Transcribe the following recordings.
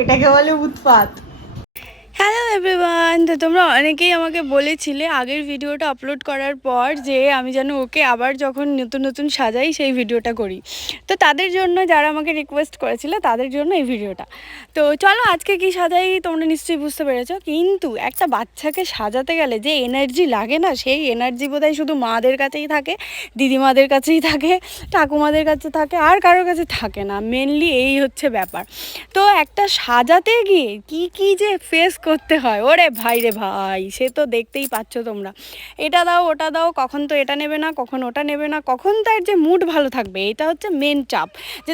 এটাকে বলে উৎপাত। হ্যালো এভরিওয়ান, তো তোমরা অনেকেই আমাকে বলেছিলে আগের ভিডিওটা আপলোড করার পর যে আমি যেন ওকে আবার যখন নতুন নতুন সাজাই সেই ভিডিওটা করি। তো তাদের জন্য, যারা আমাকে রিকোয়েস্ট করেছিল তাদের জন্য এই ভিডিওটা। তো চলো আজকে কি সাজাই তোমরা নিশ্চয়ই বুঝতে পেরেছো। কিন্তু একটা বাচ্চাকে সাজাতে গেলে যে এনার্জি লাগে না, সেই এনার্জি বোধহয় শুধু মাদের কাছেই থাকে, দিদিমাদের কাছেই থাকে, ঠাকুমাদের কাছে থাকে, আর কারোর কাছে থাকে না। মেনলি এই হচ্ছে ব্যাপার। তো একটা সাজাতে গিয়ে কি কি যে ফেস করতে হয়, ওরে ভাই রে ভাই, সে তো দেখতেই পাচ্ছ তোমরা। এটা দাও ওটা দাও, কখন তো এটা নেবে না, কখন ওটা নেবে না, কখন তার যে মুড ভালো থাকবে, এটা হচ্ছে মেন চাপ, যে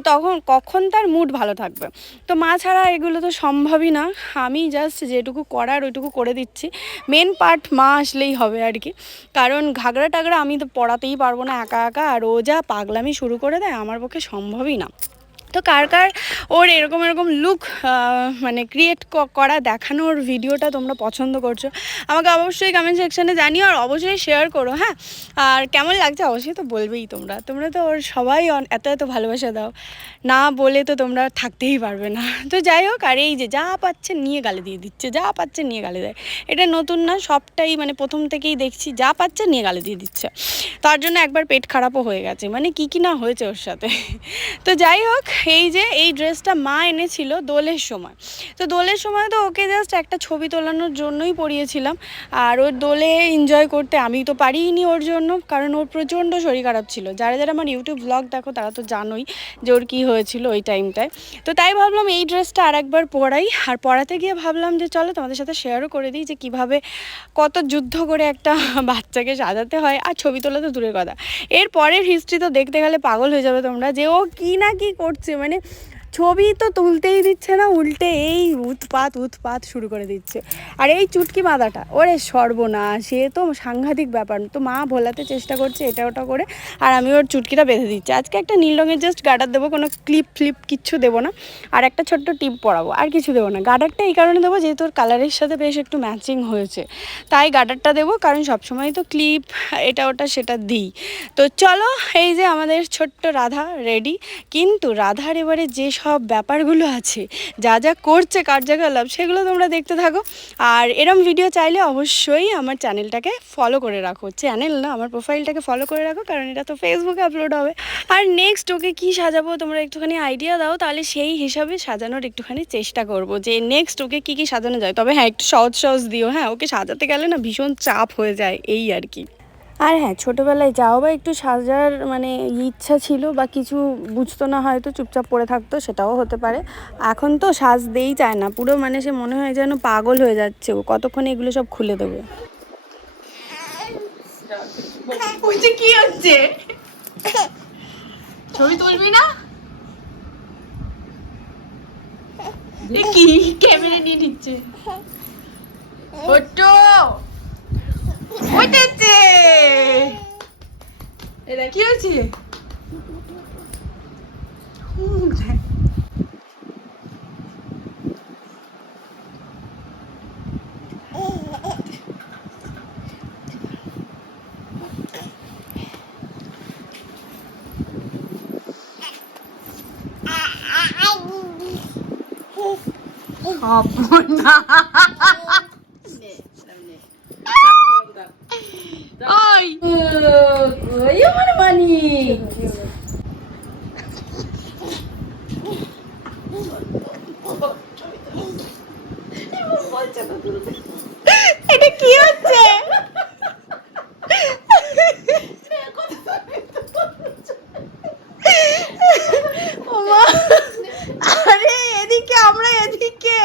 কখন তার মুড ভালো থাকবে। তো মা ছাড়া এগুলো তো সম্ভবই না। আমি জাস্ট যেটুকু করার ওইটুকু করে দিচ্ছি। মেন পার্ট মা আসলেই হবে আর কি, কারণ ঘাগরা টাগরা আমি তো পড়াতেই পারবো না একা একা, আর ও যা পাগলামি শুরু করে দেয় আমার পক্ষে সম্ভবই না। তো কার কার ওর এরকম এরকম লুক মানে ক্রিয়েট করা দেখানোর ভিডিওটা তোমরা পছন্দ করছো, আমাকে অবশ্যই কমেন্ট সেকশানে জানিও, আর অবশ্যই শেয়ার করো। হ্যাঁ, আর কেমন লাগছে অবশ্যই তো বলবেই। তোমরা তো ওর সবাই এত এত ভালোবাসা দাও, না বলে তো তোমরা থাকতেই পারবে না। তো যাই হোক, আর এই যে যা পাচ্ছে নিয়ে গালে দিয়ে দিচ্ছে, যা পাচ্ছে নিয়ে গালে দেয়, এটা নতুন না, সবটাই মানে প্রথম থেকেই দেখছি, যা পাচ্ছে নিয়ে গালে দিয়ে দিচ্ছে। তার জন্য একবার পেট খারাপও হয়ে গেছে, মানে কি না হয়েছে ওর সাথে। তো যাই হোক, এই যে এই ড্রেসটা মা এনেছিল দোলের সময়। তো দোলের সময় তো ওকে জাস্ট একটা ছবি তোলানোর জন্যই পরিয়েছিলাম, আর ওর দোলে এনজয় করতে আমি তো পারিনি ওর জন্য, কারণ ওর প্রচণ্ড শরীর খারাপ ছিল। যারা যারা আমার ইউটিউব ব্লগ দেখো তারা তো জানোই যে ওর কী হয়েছিল ওই টাইমটায়। তো তাই ভাবলাম এই ড্রেসটা আর একবার পরাই, আর পরাতে গিয়ে ভাবলাম যে চলো তোমাদের সাথে শেয়ারও করে দিই যে কীভাবে কত যুদ্ধ করে একটা বাচ্চাকে সাজাতে হয়। আর ছবি তোলা তো দূরের কথা, এর পরের হিস্ট্রি তো দেখতে গেলে পাগল হয়ে যাবে তোমরা, যে ও কী না কি করছে। মানে ছবি তো তুলতেই দিচ্ছে না, উল্টে এই উৎপাত শুরু করে দিচ্ছে। আর এই চুটকি মাদাটা, ওরে সর্বনাশ, সে তো সাংঘাতিক ব্যাপার। তো মা ভোলাতে চেষ্টা করছে এটা ওটা করে, আর আমি ওর চুটকিটা বেঁধে দিচ্ছি। আজকে একটা নীল রঙের জাস্ট গার্ডার দেবো, কোনো ক্লিপ ফ্লিপ কিচ্ছু দেবো না, আর একটা ছোট্ট টিপ পরাবো, আর কিছু দেবো না। গার্ডারটা এই কারণে দেবো যেহেতু ওর কালারের সাথে বেশ একটু ম্যাচিং হয়েছে, তাই গার্ডারটা দেবো, কারণ সবসময় তো ক্লিপ এটা ওটা সেটা দিই। তো চলো, এই যে আমাদের ছোট্ট রাধা রেডি। কিন্তু রাধার এবারে যে সব ব্যাপারগুলো আছে, যা যা করছে কার্যকলাপ, সেগুলো তোমরা দেখতে থাকো। আর এরম ভিডিও চাইলে অবশ্যই আমার চ্যানেলটাকে ফলো করে রাখো, চ্যানেল না আমার প্রোফাইলটাকে ফলো করে রাখো, কারণ এটা তো ফেসবুকে আপলোড হবে। আর নেক্সট ওকে কী সাজাবো তোমরা একটুখানি আইডিয়া দাও, তাহলে সেই হিসাবে সাজানোর একটুখানি চেষ্টা করব যে নেক্সট ওকে কী সাজানো যায়। তবে হ্যাঁ, একটু সহজ সহজ দিও। হ্যাঁ, ওকে সাজাতে গেলে না ভীষণ চাপ হয়ে যায়, এই আর কি। আর হ্যাঁ, ছোটোবেলায় যাও বা একটু সাজার মানে ইচ্ছা ছিল, বা কিছু বুঝতো না হয়তো চুপচাপ পড়ে থাকতো, সেটাও হতে পারে। এখন তো সাজতেই চায় না, পুরো মানে সে মনে হয় যেন পাগল হয়ে যাচ্ছে, ও কতক্ষণে এগুলো সব খুলে দেবে। কি হচ্ছে, ছবি তুলবি না? কি ক্যামেরা নিয়ে নিচ্ছে, ওটো ওইটাতে এটা কি হচ্ছে? আমার মানি এটা কি হচ্ছে? আরে এদিকে, আমরা এদিকে,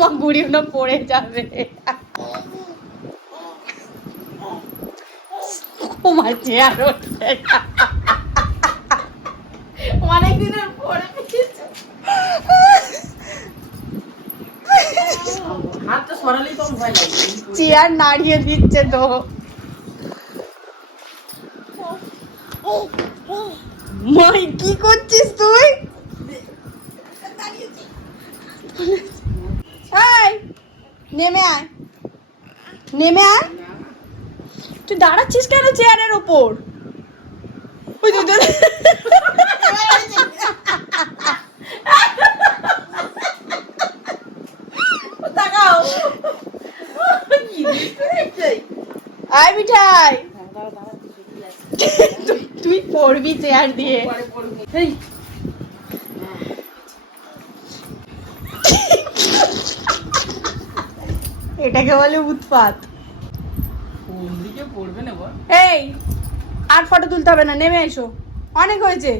মা বুড়ি না পড়ে যাবে। তোমার চেয়ার অনেকদিনের পরে চেয়ার নাড়িয়ে দিচ্ছে তো। মাই কি করছিস তুই? নেমে আয়, নেমে আয়। তুই দাঁড়াচ্ছিস কেন চেয়ারের ওপর? ওই তুই পড়বি চেয়ার দিয়ে। এটাকে বলে উৎপাত। এই আর ফটো তুলতে হবে না, নেমে এসো, অনেক হয়েছে।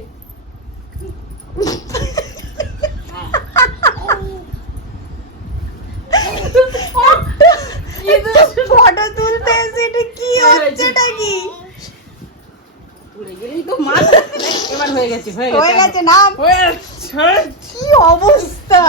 ফটো তুলতে এসে এটা কি হচ্ছে নাকি? এবার হয়ে গেছে হয়ে গেছে নাম। কি অবস্থা!